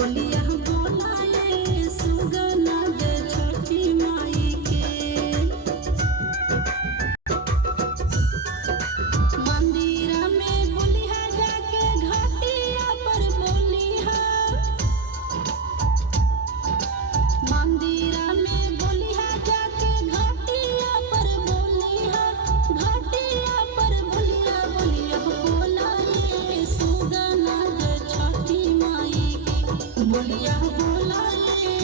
बोलिया बोलाए सुगना गे छठी माई के। मंदिर में बोलिया जाके घाटिया पर बोलिया, मंदिर में बोलिया जाके घाटिया पर बोलिया, घाटिया पर बोलिया बोलिया बोलाए सुगना गे छठी माई के। बोलिया बोलाए